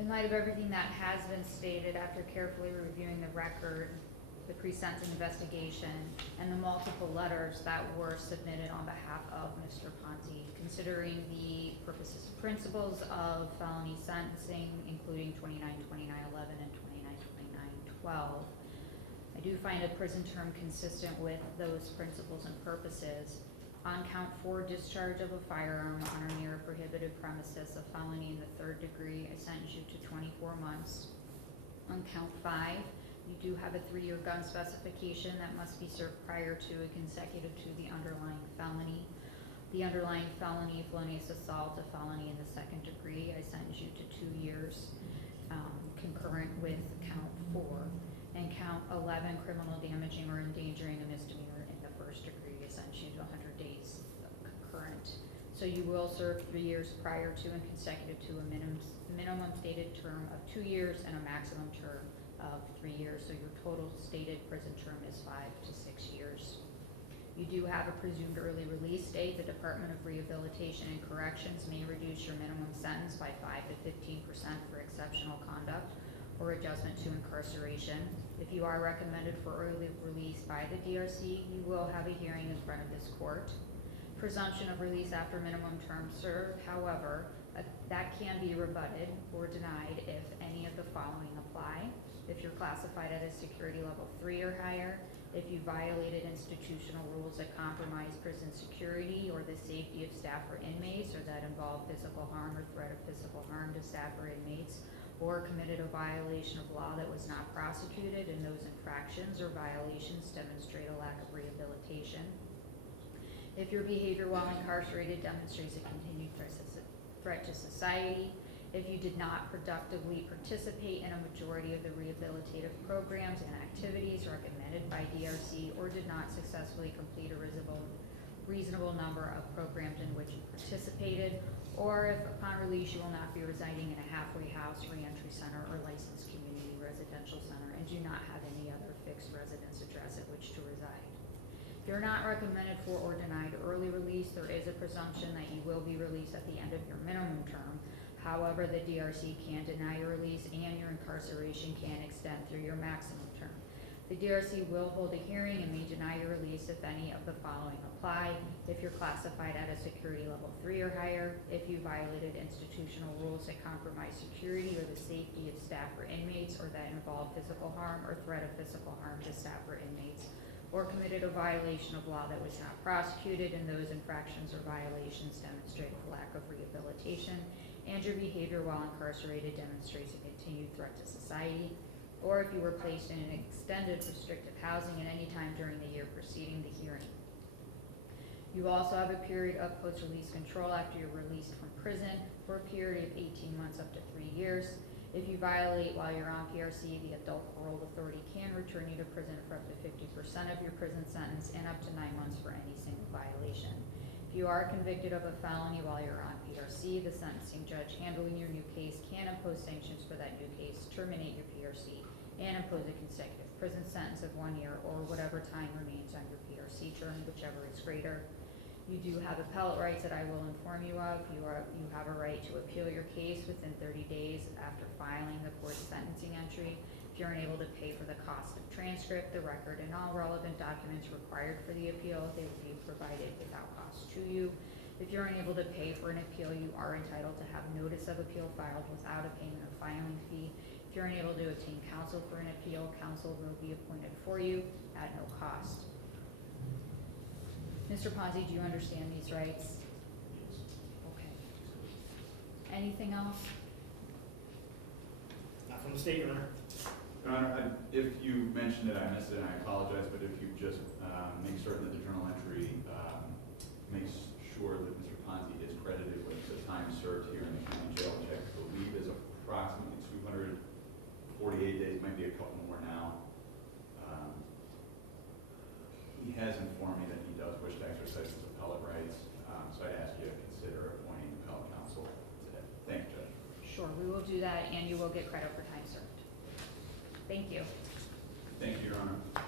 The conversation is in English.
In light of everything that has been stated, after carefully reviewing the record, the pre-sentence investigation, and the multiple letters that were submitted on behalf of Mr. Ponzie, considering the purposes and principles of felony sentencing, including 29-29-11 and 29-29-12, I do find a prison term consistent with those principles and purposes. On count 4, discharge of a firearm on or near a prohibited premises, a felony in the 3rd degree, I sentence you to 24 months. On count 5, you do have a 3-year gun specification that must be served prior to and consecutive to the underlying felony. The underlying felony, felonious assault, a felony in the 2nd degree, I sentence you to 2 years, concurrent with count 4. And count 11, criminal damaging or endangering a misdemeanor in the 1st degree, I sentence you to 100 days concurrent. So you will serve 3 years prior to and consecutive to a minimum stated term of 2 years and a maximum term of 3 years. So your total stated prison term is 5 to 6 years. You do have a presumed early release date. The Department of Rehabilitation and Corrections may reduce your minimum sentence by 5 to 15% for exceptional conduct or adjustment to incarceration. If you are recommended for early release by the DRC, you will have a hearing in front of this court. Presumption of release after minimum term served, however, that can be rebutted or denied if any of the following apply. If you're classified at a security level 3 or higher, if you violated institutional rules that compromise prison security or the safety of staff or inmates, or that involve physical harm or threat of physical harm to staff or inmates, or committed a violation of law that was not prosecuted, and those infractions or violations demonstrate a lack of rehabilitation. If your behavior while incarcerated demonstrates a continued threat to society, if you did not productively participate in a majority of the rehabilitative programs and activities recommended by DRC, or did not successfully complete a reasonable number of programs in which you participated, or if upon release you will not be residing in a halfway house, reentry center, or licensed community residential center, and do not have any other fixed residence address at which to reside. If you're not recommended for or denied early release, there is a presumption that you will be released at the end of your minimum term. However, the DRC can deny your release and your incarceration can extend through your maximum term. The DRC will hold a hearing and may deny your release if any of the following apply. If you're classified at a security level 3 or higher, if you violated institutional rules that compromise security or the safety of staff or inmates, or that involve physical harm or threat of physical harm to staff or inmates, or committed a violation of law that was not prosecuted, and those infractions or violations demonstrate a lack of rehabilitation, and your behavior while incarcerated demonstrates a continued threat to society, or if you were placed in an extended restrictive housing at any time during the year preceding the hearing. You also have a period of post-release control after you're released from prison for a period of 18 months up to 3 years. If you violate while you're on PRC, the adult parole authority can return you to prison for up to 50% of your prison sentence and up to 9 months for any single violation. If you are convicted of a felony while you're on PRC, the sentencing judge handling your new case can impose sanctions for that new case, terminate your PRC, and impose a consecutive prison sentence of 1 year or whatever time remains on your PRC term, whichever is greater. You do have appellate rights that I will inform you of. You have a right to appeal your case within 30 days after filing the court's sentencing entry. If you're unable to pay for the cost of transcript, the record, and all relevant documents required for the appeal, they will be provided without cost to you. If you're unable to pay for an appeal, you are entitled to have notice of appeal filed without a payment of filing fee. If you're unable to obtain counsel for an appeal, counsel will be appointed for you at no cost. Mr. Ponzie, do you understand these rights? Okay. Anything else? Not from the state, Your Honor. Your Honor, if you mentioned it, I missed it, and I apologize, but if you just make certain that the journal entry makes sure that Mr. Ponzie is credited with the time served here in the county jail, which I believe is approximately 248 days, might be a couple more now. He has informed me that he does wish to exercise his appellate rights, so I'd ask you to consider appointing appellate counsel today. Thank you, Judge. Sure, we will do that, and you will get credit for time served. Thank you. Thank you, Your Honor.